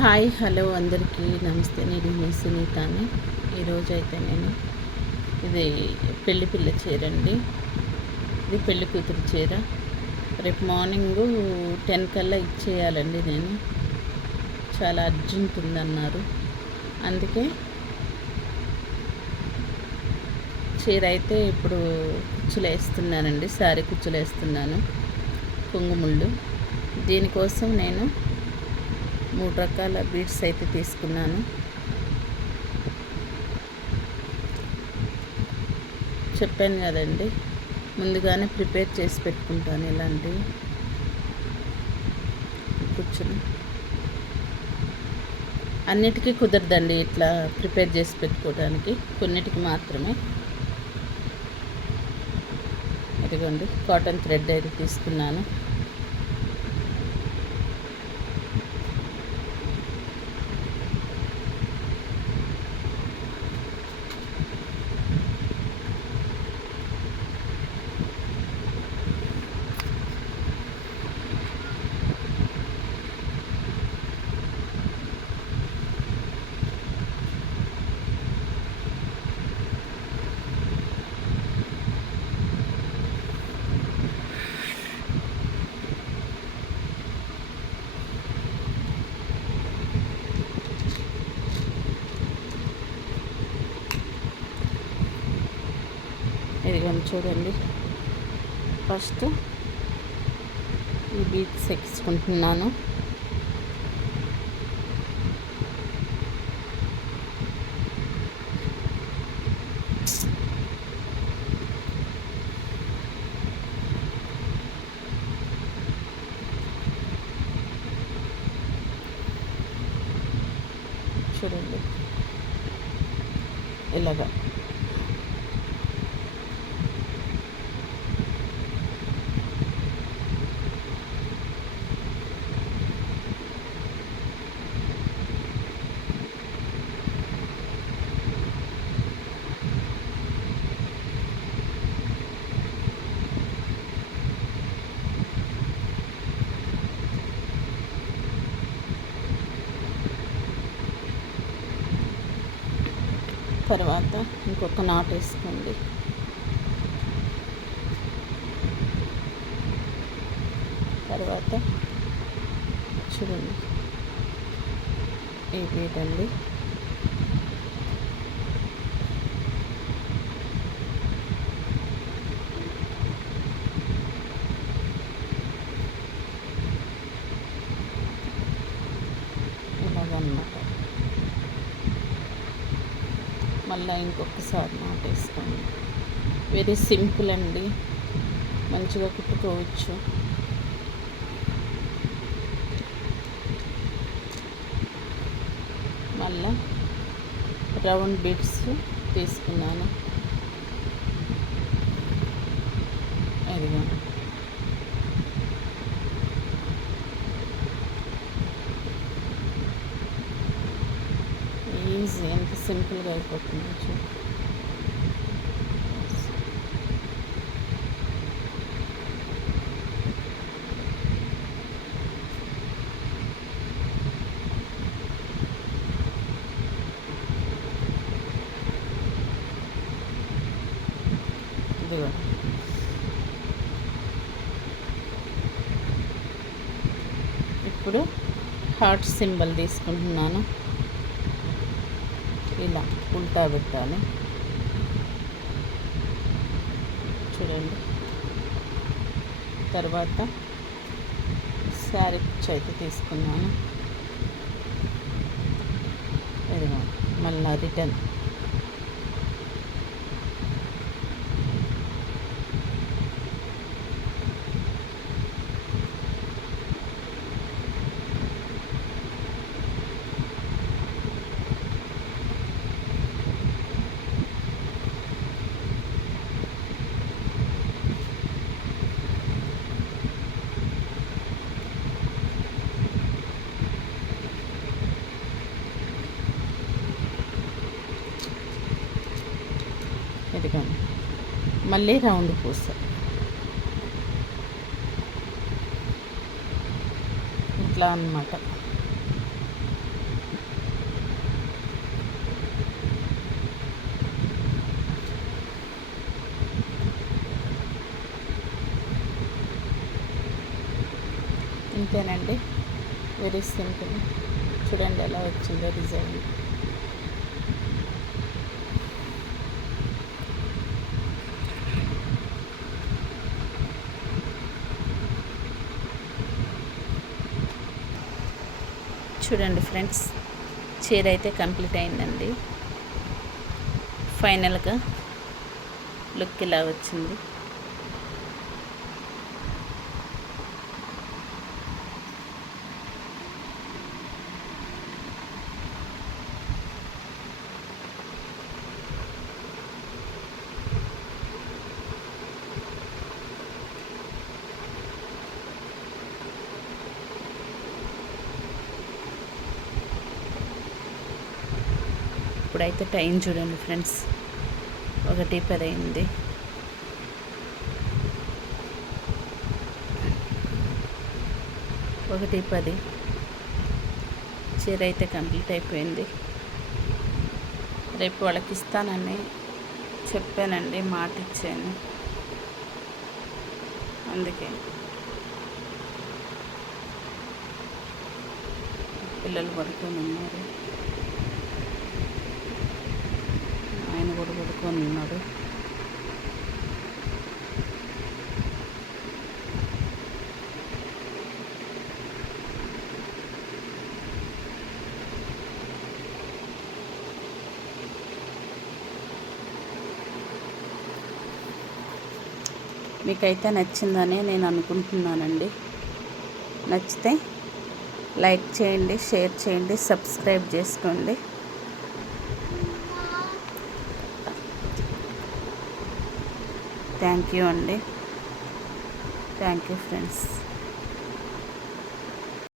Hi hello అందరికీ. నమస్తే నేను మీ సునీతాని. ఈరోజు అయితే నేను ఇది పెళ్ళి పిల్ల చీర అండి ఇది పెళ్ళి కూతురు చీర. రేపు మార్నింగ్ టెన్ కల్లా ఇచ్చేయాలండి నేను. చాలా అర్జెంట్ ఉందన్నారు అందుకే చీర అయితే ఇప్పుడు కుచ్చులు వేస్తున్నానండి శారీ కుచ్చులు వేస్తున్నాను కుంగుముళ్ళు దీనికోసం నేను మూడు రకాల బీడ్స్ అయితే తీసుకున్నాను. చెప్పాను కదండి ముందుగానే ప్రిపేర్ చేసి పెట్టుకుంటాను ఇలాంటివి. కూర్చుని. అన్నిటికీ కుదరదండి ఇట్లా ప్రిపేర్ చేసి పెట్టుకోవడానికి కొన్నిటికి మాత్రమే. ఇదిగోండి కాటన్ థ్రెడ్ అయితే తీసుకున్నాను. ఇవన్నీ చూడండి. ఫస్ట్ ఈ బీట్స్ ఎక్కించుకుంటున్నాను. చూడండి. ఇలాగా. తర్వాత ఇంకొక నాట్ వేసుకోండి. తర్వాత చూడండి. ఈ బీటండి మళ్ళీ ఇంకొకసారి నాటేసుకోండి వెరీ సింపుల్ అండి. మంచిగా కుట్టుకోవచ్చు. మళ్ళా రౌండ్ బిట్స్ తీసుకున్నాను. అదిగా. సింపుల్గా అయిపోతుంది. చూ ఇదిగో. ఇప్పుడు హార్ట్ సింబల్ తీసుకుంటున్నాను. ఇలా ఉల్టా పెట్టాలి. చూడండి. తర్వాత శారీ పిచ్ అయితే తీసుకున్నాను. మళ్ళీ రిటర్న్. పెట్టుకోండి మళ్ళీ రౌండ్ పూస్తా. ఇట్లా అన్నమాట. ఇంతేనండి. Very simple. చూడండి ఎలా వచ్చిందో రిజల్ట్ చూడండి ఫ్రెండ్స్ చీర అయితే కంప్లీట్ అయిందండి. ఫైనల్గా లుక్ ఇలా వచ్చింది. ఇప్పుడైతే టైం చూడండి ఫ్రెండ్స్. ఒకటి పది అయింది. ఒకటి పది. చీర అయితే కంప్లీట్ అయిపోయింది. రేపు వాళ్ళకి ఇస్తానని చెప్పానండి మాట ఇచ్చాను. అందుకే. పిల్లలు పడుకొని ఉన్నారు. కూడా పడుకొని ఉన్నాడు మీకైతే నచ్చిందని నేను అనుకుంటున్నానండి. నచ్చితే లైక్ చేయండి షేర్ చేయండి సబ్స్క్రైబ్ చేసుకోండి. థ్యాంక్ యూ అండి. Thank you friends.